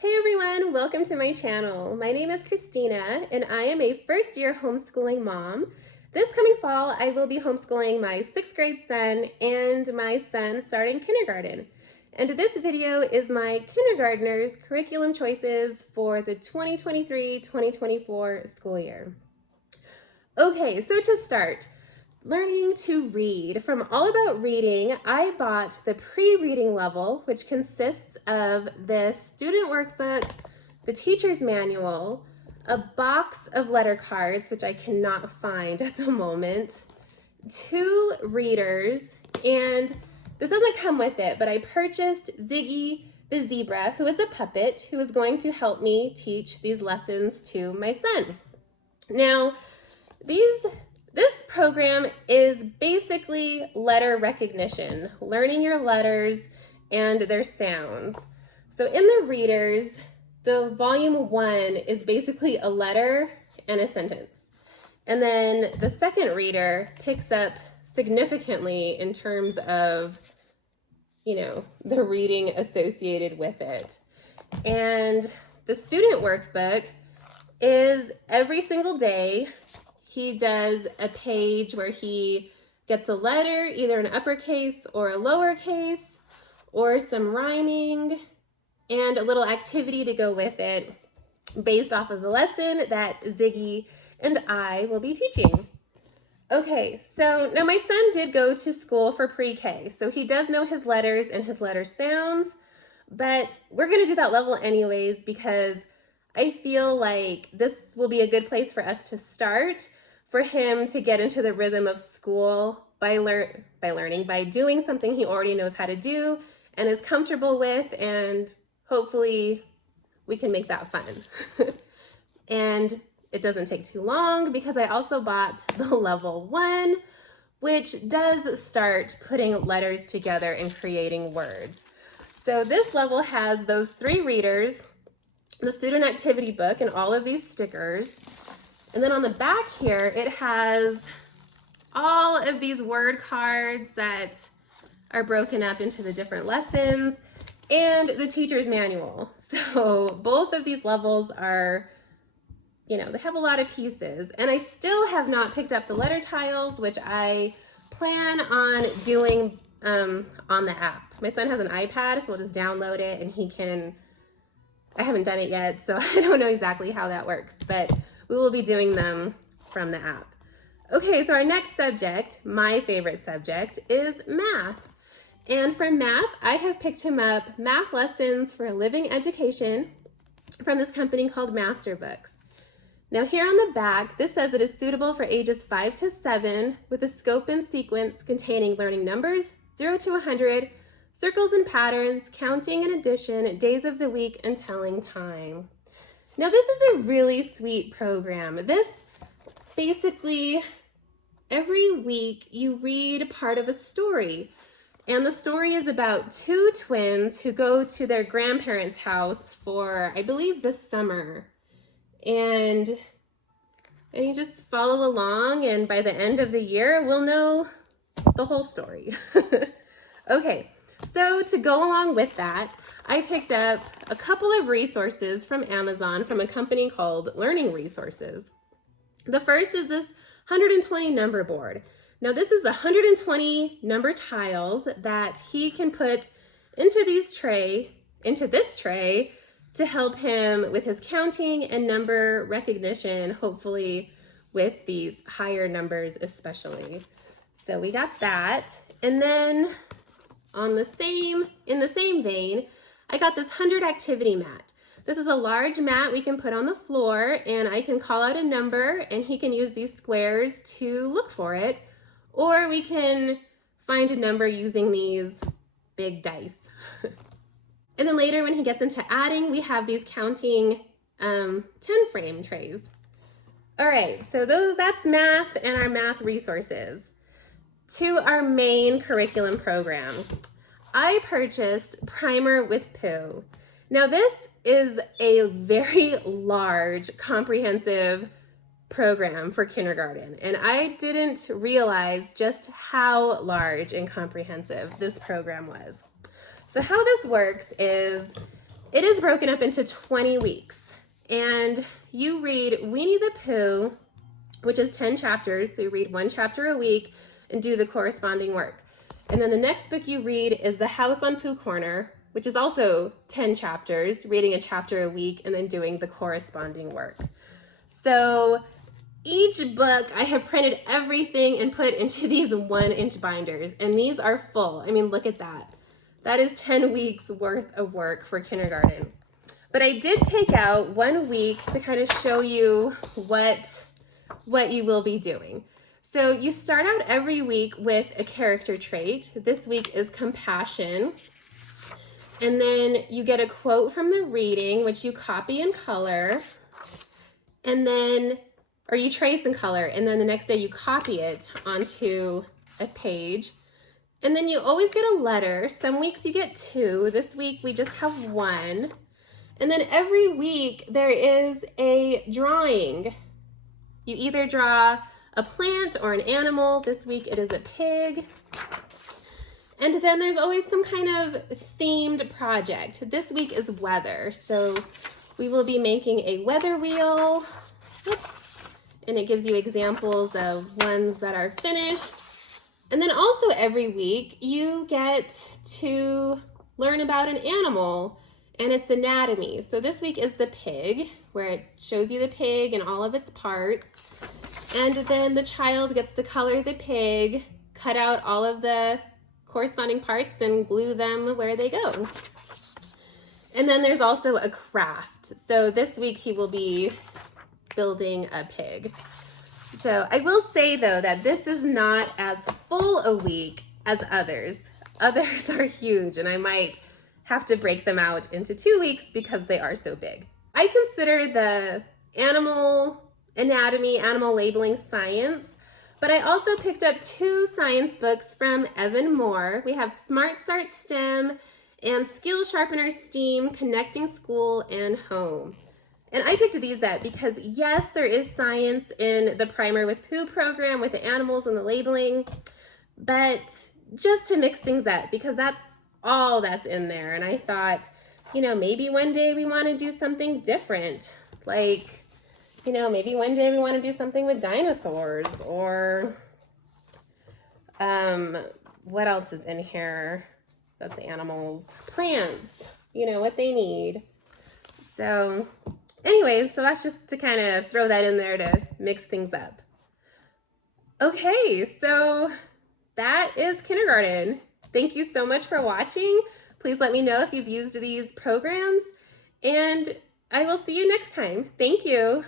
Hey everyone, welcome to my channel. My name is Christina and I am a first-year homeschooling mom. This coming fall, I will be homeschooling my 6th grade son and my son starting kindergarten. And this video is my kindergartners curriculum choices for the 2023-2024 school year. Okay, so to start, learning to read. From All About Reading, I bought the pre-reading level, which consists of this student workbook, the teacher's manual, a box of letter cards, which I cannot find at the moment, 2 readers, and this doesn't come with it, but I purchased Ziggy the zebra, who is a puppet, who is going to help me teach these lessons to my son. Now, this program is basically letter recognition, learning your letters and their sounds. So in the readers, the volume 1 is basically a letter and a sentence. And then the second reader picks up significantly in terms of, the reading associated with it. And the student workbook is every single day he does a page where he gets a letter, either an uppercase or a lowercase, or some rhyming, and a little activity to go with it based off of the lesson that Ziggy and I will be teaching. Okay, so now my son did go to school for pre-K, so he does know his letters and his letter sounds, but we're gonna do that level anyways because I feel like this will be a good place for us to start, for him to get into the rhythm of school by doing something he already knows how to do and is comfortable with, and hopefully we can make that fun. And it doesn't take too long because I also bought the level 1, which does start putting letters together and creating words. So this level has those 3 readers, the student activity book, and all of these stickers. And then on the back here, it has all of these word cards that are broken up into the different lessons and the teacher's manual. So both of these levels are, they have a lot of pieces. And I still have not picked up the letter tiles, which I plan on doing on the app. My son has an iPad, so we'll just download it and he can, I haven't done it yet, so I don't know exactly how that works, but we will be doing them from the app. Okay, so our next subject, my favorite subject, is math. And for math, I have picked him up Math Lessons for a Living Education from this company called Master Books. Now here on the back, this says it is suitable for ages 5 to 7 with a scope and sequence containing learning numbers 0 to 100, circles and patterns, counting and addition, days of the week, and telling time. Now this is a really sweet program. This basically, every week you read part of a story. And the story is about 2 twins who go to their grandparents' house for, I believe, this summer. And you just follow along, and by the end of the year, we'll know the whole story. Okay. So to go along with that, I picked up a couple of resources from Amazon from a company called Learning Resources. The first is this 120 number board. Now this is 120 number tiles that he can put into this tray to help him with his counting and number recognition, hopefully with these higher numbers especially. So we got that. And then in the same vein, I got this 100 activity mat. This is a large mat we can put on the floor, and I can call out a number and he can use these squares to look for it, or we can find a number using these big dice. And then later when he gets into adding, we have these counting 10 frame trays. All right, so that's math and our math resources. To our main curriculum program, I purchased Primer with Pooh. Now this is a very large, comprehensive program for kindergarten, and I didn't realize just how large and comprehensive this program was. So how this works is It is broken up into 20 weeks. And you read Winnie the Pooh, which is 10 chapters. So you read 1 chapter a week and do the corresponding work. And then the next book you read is The House on Pooh Corner, which is also 10 chapters, reading a chapter a week and then doing the corresponding work. So each book, I have printed everything and put into these 1-inch binders, and these are full. I mean, look at that. That is 10 weeks worth of work for kindergarten. But I did take out 1 week to kind of show you what you will be doing. So you start out every week with a character trait. This week is compassion. And then you get a quote from the reading, which you copy in color. And then, or you trace in color. And then the next day you copy it onto a page. And then you always get a letter. Some weeks you get 2. This week we just have 1. And then every week there is a drawing. You either draw a plant or an animal. This week it is a pig. And then there's always some kind of themed project. This week is weather. So we will be making a weather wheel. Oops. And it gives you examples of ones that are finished. And then also every week you get to learn about an animal and its anatomy. So this week is the pig, where it shows you the pig and all of its parts. And then the child gets to color the pig, cut out all of the corresponding parts and glue them where they go. And then there's also a craft. So this week he will be building a pig. So I will say though that this is not as full a week as others. Others are huge, and I might have to break them out into 2 weeks because they are so big. I consider the animal anatomy, animal labeling science, but I also picked up 2 science books from Evan Moore. We have Smart Start STEM and Skill Sharpener STEAM, Connecting School and Home. And I picked these up because yes, there is science in the Primer with Pooh program with the animals and the labeling, but just to mix things up, because that's all that's in there. And I thought, you know, maybe one day we want to do something different. Like, you know, maybe one day we want to do something with dinosaurs, or what else is in here that's animals? Plants, you know, what they need. So anyways, so that's just to kind of throw that in there to mix things up. Okay, so that is kindergarten. Thank you so much for watching. Please let me know if you've used these programs, and I will see you next time. Thank you.